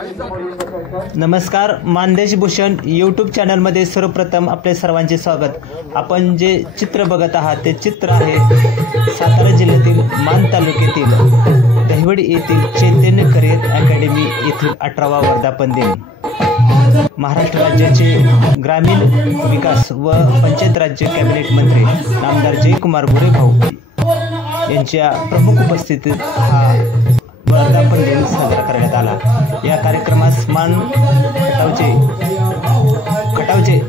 नमस्कार, मानदेश भूषण यूट्यूब चॅनलमध्ये सर्वप्रथम आपले सर्वांचे स्वागत। आपण जे चित्र बघत आहात ते चित्र आहे सातारा जिल्ह्यातील मान तालुक्यातील दहिवडी येथील चैतन्य करिअर अकॅडमी येथील 18वा वर्धापन दिन। महाराष्ट्र राज्याचे ग्रामीण विकास व पंचायत राज्य कॅबिनेट मंत्री नामदार जयकुमार गोरे भाऊ यांच्या प्रमुख उपस्थितीत हा वर्धापन दिन साजरा करण्यात आला। या कार्यक्रमास मान खटावचे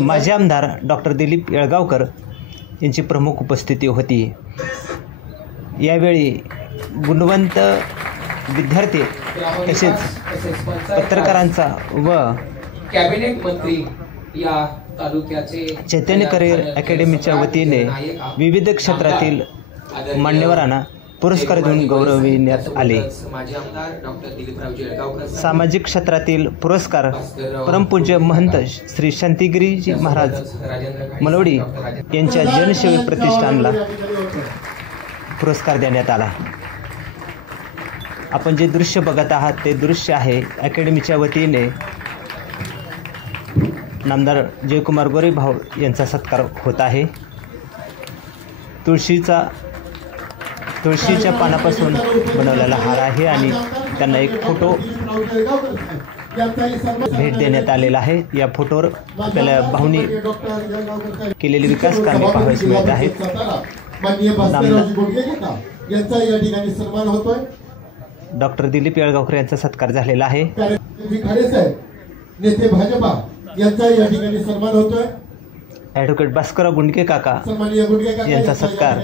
माजी आमदार डॉक्टर दिलीप येळगावकर यांची प्रमुख उपस्थिती होती। यावेळी गुणवंत विद्यार्थी तसेच पत्रकारांचा व कॅबिनेट मंत्री या तालुक्याचे चैतन्य करिअर अकॅडमीच्या वतीने विविध क्षेत्रातील मान्यवरांना पुरस्कार देऊन गौरविण्यात आले। सामाजिक क्षेत्रातील पुरस्कार परमपूज्य महंत श्री शांतिगिरीजी महाराज मलवडी यांच्या जनसेवी प्रतिष्ठानला पुरस्कार देण्यात आला। आपण जे दृश्य बघत आहात ते दृश्य आहे अकॅडमीच्या वतीने नामदार जयकुमार गोरे भाऊ यांचा सत्कार होत आहे। तुळशीच्या पानापासून बनवलेला हार आहे आणि त्यांना एक फोटो भेट देण्यात आलेला आहे। या फोटोवर आपल्याला भाऊनी केलेली विकास कामे पाहावयास मिळत आहेत। डॉक्टर दिलीप येळगावकर यांचा सत्कार झालेला आहे। ॲडव्होकेट भास्करराव गुंडके काका यांचा सत्कार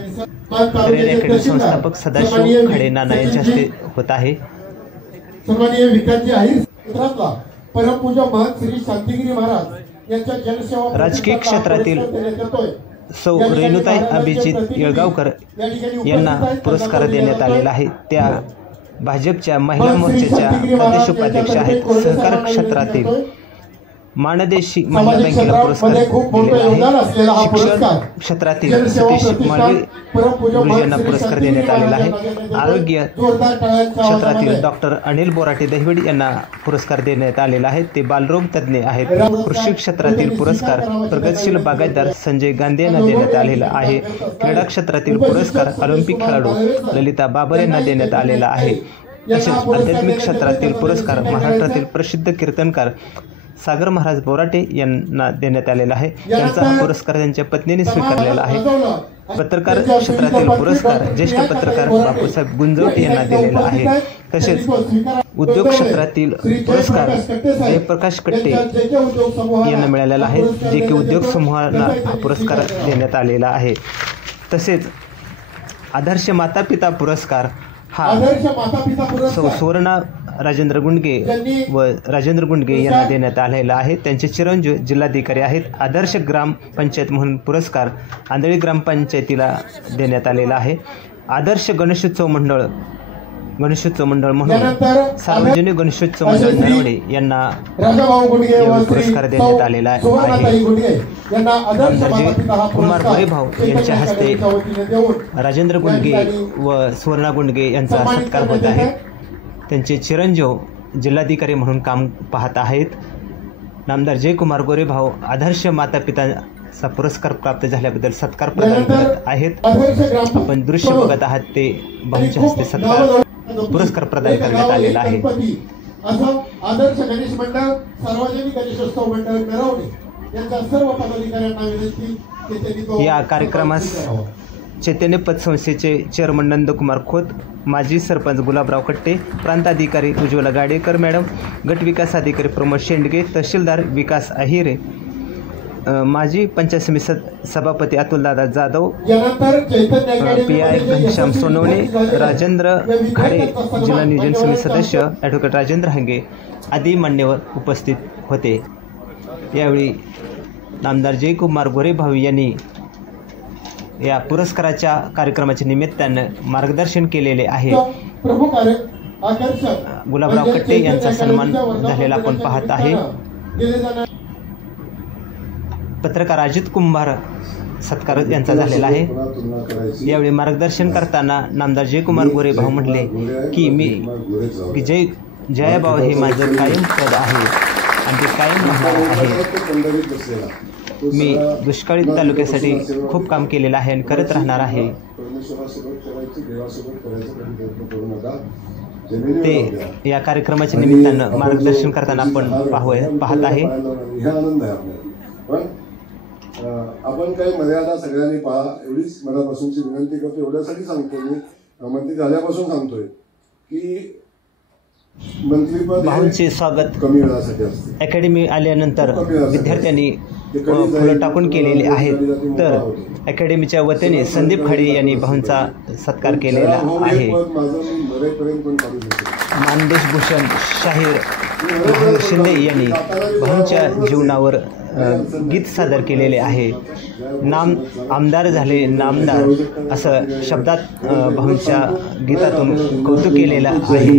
करिअर अकॅडमी संस्थापक सदाशिव खडे नाना यांच्या हस्ते होत आहे। सन्माननीय विकासजी आहे परमपूज्य महंत श्री शांतिगिरी महाराज यांच्या जनसेवा राजकीय क्षेत्रातील सौ रेणुताई अभिजित येळगावकर यांना पुरस्कार देण्यात आलेला आहे। त्या भाजपच्या महिला मोर्चाच्या प्रदेश उपाध्यक्ष आहेत। सहकार क्षेत्रातील मानदेशी महिला बँकेला पुरस्कार दिलेला आहे। शिक्षण क्षेत्रातील सतीश माळवे यांना पुरस्कार देण्यात आलेला आहे। आरोग्य क्षेत्रातील डॉक्टर अनिल बोराटे दहिवडी यांना पुरस्कार देण्यात आलेला आहे। ते बालरोग तज्ज्ञ आहेत। कृषी क्षेत्रातील पुरस्कार प्रगतशील बागायतदार संजय गांधी यांना देण्यात आलेला आहे। क्रीडा क्षेत्रातील पुरस्कार ऑलिम्पिक खेळाडू ललिता बाबर यांना देण्यात आलेला आहे। तसेच आध्यात्मिक क्षेत्रातील पुरस्कार महाराष्ट्रातील प्रसिद्ध कीर्तनकार सागर महाराज बोराटे यांना देण्यात आलेला आहे। त्यांचा हा पुरस्कार त्यांच्या पत्नीने स्वीकारलेला आहे। पत्रकार क्षेत्रातील पुरस्कार ज्येष्ठ पत्रकार बापूसाहेब गुंजवटे यांना दिलेला आहे। तसेच उद्योग क्षेत्रातील पुरस्कार जयप्रकाश कट्टे यांना मिळालेला आहे, जे की उद्योग समूहांना हा पुरस्कार देण्यात आलेला आहे। तसेच आदर्श माता पिता पुरस्कार हा सुवर्णा राजेंद्र गुंडगे व राजेंद्र गुंडगे यांना देण्यात आलेला आहे। त्यांचे चिरंजीव जिल्हाधिकारी आहेत। आदर्श ग्रामपंचायत म्हणून पुरस्कार आंधळी ग्रामपंचायतीला देण्यात आलेला आहे। आदर्श गणेशोत्सव मंडळ म्हणून सार्वजनिक गणेशोत्सव मंडळ नरवडे यांना पुरस्कार देण्यात आलेला आहे। कुमार गोरे भाऊ यांच्या हस्ते राजेंद्र गुंडगे व सुवर्णा गुंडगे यांचा सत्कार होत आहे। त्यांचे चिरंजीव जिल्हाधिकारी म्हणून काम पाहत आहेत। नामदार जयकुमार गोरे भाऊ आदर्श माता पिताचा पुरस्कार प्राप्त झाल्याबद्दल सत्कार प्रदान करत आहेत। आपण दृश्य बघत आहात ते भाऊंच्या हस्ते सत्कार पुरस्कार प्रदान करण्यात आलेला आहे। आदर्श गणेश मंडळ सार्वजनिक गणेशोत्सव मंडळ नरवणे यांच्या सर्व पदाधिकाऱ्यांना विनंती की त्यांनी या कार्यक्रमास चैतन्य पतसंस्थेचे चेअरमन नंदकुमार खोत, माजी सरपंच गुलाबराव कट्टे, प्रांत अधिकारी उज्ज्वला गाडेकर मॅडम, गट विकास अधिकारी प्रमोद शेंडगे, तहसीलदार विकास अहिरे, माजी पंचायत समिती सभापती अतुलदादा जाधव, PI घनश्याम सोनवणे, राजेंद्र खाडे, जिल्हा नियोजन समिती सदस्य ॲडव्होकेट राजेंद्र हंगे आदी मान्यवर उपस्थित होते। यावेळी नामदार जयकुमार गोरे भाऊ यांनी या पुरस्काराच्या कार्यक्रमाच्या निमित्तानं मार्गदर्शन केलेले आहे। गुलाबराव कट्टे यांचा सन्मान झालेला आपण पाहत आहे। पत्रकार अजित कुंभार सत्कार यांचा झालेला आहे। यावेळी मार्गदर्शन करताना नामदार जयकुमार गोरे भाऊ म्हटले की जयाभाऊ हे माझं कायम पद आहे आणि ते कायम राहणार आहे. पंढरीत बसलेला मी दुष्काळी तालुक्यासाठी खूप काम केलेलं आहे आणि करत राहणार आहे. परमेश्वरासोबत करायचं, देवासोबत करायचं, कधी प्रयत्न करू नका. ते या कार्यक्रमाच्या निमित्तानं मार्गदर्शन करताना आपण पाहत आहे. हे आनंद आहे आपल्याला. पण आपण काही मर्यादा सगळ्यांनी पहा एवढीच मनापासूनची विनंती करतो. एवढ्यासाठी सांगतो मी, मंत्री झाल्यापासून सांगतोय की मंत्रीपद भाऊंचे स्वागत कमी वेळासाठी असते. अकॅडमी आल्यानंतर विद्यार्थ्यांनी फुलं टाकून केलेले आहेत. तर अकॅडमीच्या वतीने संदीप खडे यांनी भाऊंचा सत्कार केलेला आहे. मानदेश भूषण शाहीर शिंदे यांनी भाऊंच्या जीवनावर गीत सादर केलेले आहे. आमदार झाले नामदार असं शब्दात भाऊंच्या गीतातून कौतुक केलेलं आहे.